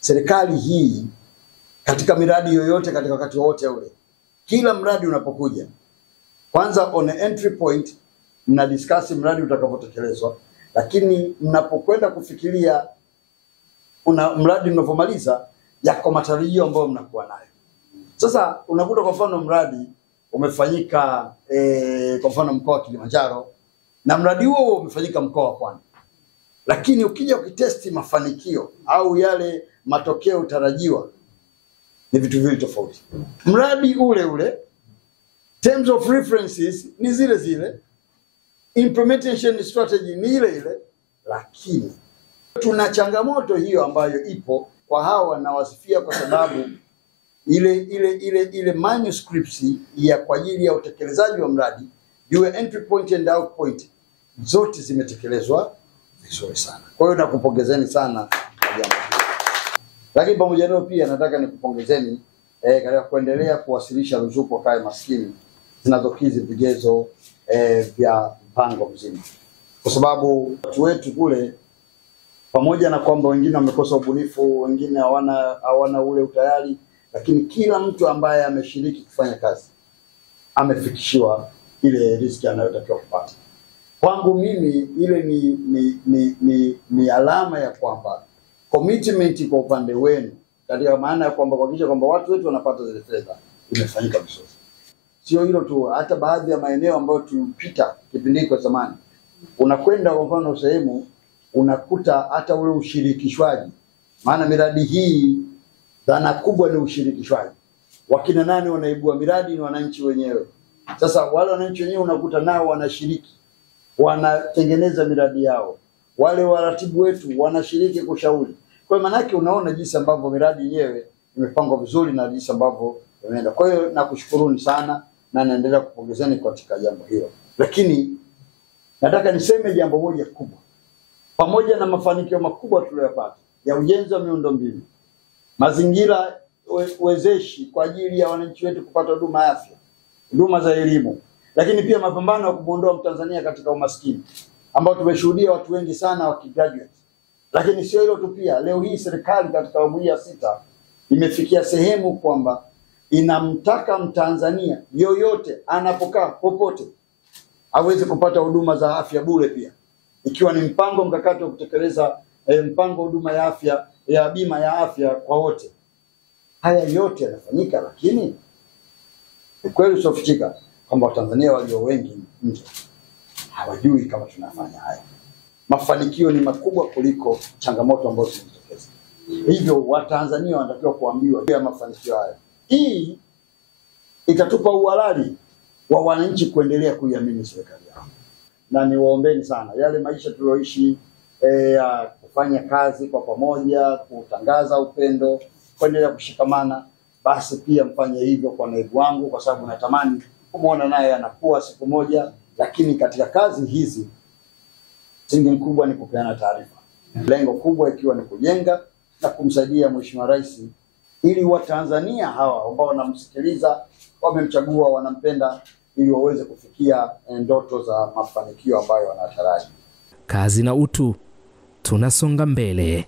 serikali hii katika miradi yoyote katika wakati wote ule, kila mradi unapokuja, kwanza on entry point mna discuss mradi utakapotekelezwa, lakini mnapokwenda kufikiria mradi unapomaliza yako matarajio ambayo mnakuwa nayo. Sasa unakuta kwa mfano mradi umefanyika kwa mfano mkoa wa Kilimanjaro na mradi huo umefanyika mkoa wa Pwani. Lakini ukija ukitesti mafanikio au yale matokeo tarajiwa ni vitu viwili tofauti. Mradi ule ule, terms of references ni zile zile, implementation strategy ni ile ile, lakini tuna changamoto hiyo ambayo ipo kwa hawa wanawasifia kwa sababu ile manuscripts ya kwa ajili ya utekelezaji wa mradi, iwe entry point and out point, zote zimetekelezwa vizuri sana. Kwa hiyo nakupongezeni sana kwa jambo hili. Lakini pamoja nao pia nataka nikupongezeni katika kuendelea kuwasilisha ruzuku kwa kaya maskini zinazokidhi vigezo vya mpango mzima. Kwa sababu watu wetu kule, pamoja na kwamba wengine wamekosa ubunifu, wengine hawana ule utayari, lakini kila mtu ambaye ameshiriki kufanya kazi amefikishiwa ile riziki anayotakiwa kupata. Kwangu mimi ile ni alama ya kwamba commitment kwa upande wenu, katika maana ya kwamba kuhakikisha kwamba watu wetu wanapata zile fedha imefanyika vizuri. Sio hilo tu, hata baadhi ya maeneo ambayo tulipita kipindi kwa zamani, unakwenda kwa mfano sehemu unakuta hata ule ushirikishwaji. Maana miradi hii dhana kubwa ni ushirikishwaji. Wakina nani wanaibua miradi? Ni wananchi wenyewe. Sasa wale wananchi wenyewe unakuta nao wanashiriki, wanatengeneza miradi yao. Wale waratibu wetu wanashiriki kushauri. Kwa maana yake unaona jinsi ambavyo miradi yenyewe imepangwa vizuri na jinsi ambavyo imeenda. Kwa hiyo nakushukuruni sana na naendelea kupongezeni katika jambo hilo. Lakini nataka niseme jambo moja kubwa. Pamoja na mafanikio makubwa tuliyopata ya ujenzi wa miundombinu, mazingira wezeshi kwa ajili ya wananchi wetu kupata huduma ya afya, huduma za elimu, lakini pia mapambano ya kumuondoa Mtanzania katika umaskini ambao tumeshuhudia watu wengi sana wakigraduate. Lakini sio hilo tu, pia leo hii serikali katika awamu hii ya 6 imefikia sehemu kwamba inamtaka Mtanzania yoyote anapokaa popote aweze kupata huduma za afya bure, pia ikiwa ni mpango mkakati wa kutekeleza mpango huduma ya afya ya bima ya afya kwa wote. Haya yote yanafanyika, lakini kweli usiofichika kwamba Watanzania walio wengi nje hawajui kama tunafanya haya. Mafanikio ni makubwa kuliko changamoto ambazo zinatokeza. Hivyo Watanzania wanatakiwa kuambiwa juu ya mafanikio haya. Hii itatupa uhalali wa wananchi kuendelea kuiamini serikali yao. Na niwaombeni sana yale maisha tulioishi kufanya kazi kwa pamoja, kutangaza upendo, kuendelea kushikamana, basi pia mfanye hivyo kwa naibu wangu, kwa sababu natamani kumuona naye anakuwa siku moja. Lakini katika kazi hizi msingi mkubwa ni kupeana taarifa, lengo kubwa ikiwa ni kujenga na kumsaidia Mheshimiwa Rais ili Watanzania hawa ambao wanamsikiliza, wamemchagua, wanampenda, ili waweze kufikia ndoto za mafanikio ambayo wanataraji. Kazi na utu, tunasonga mbele.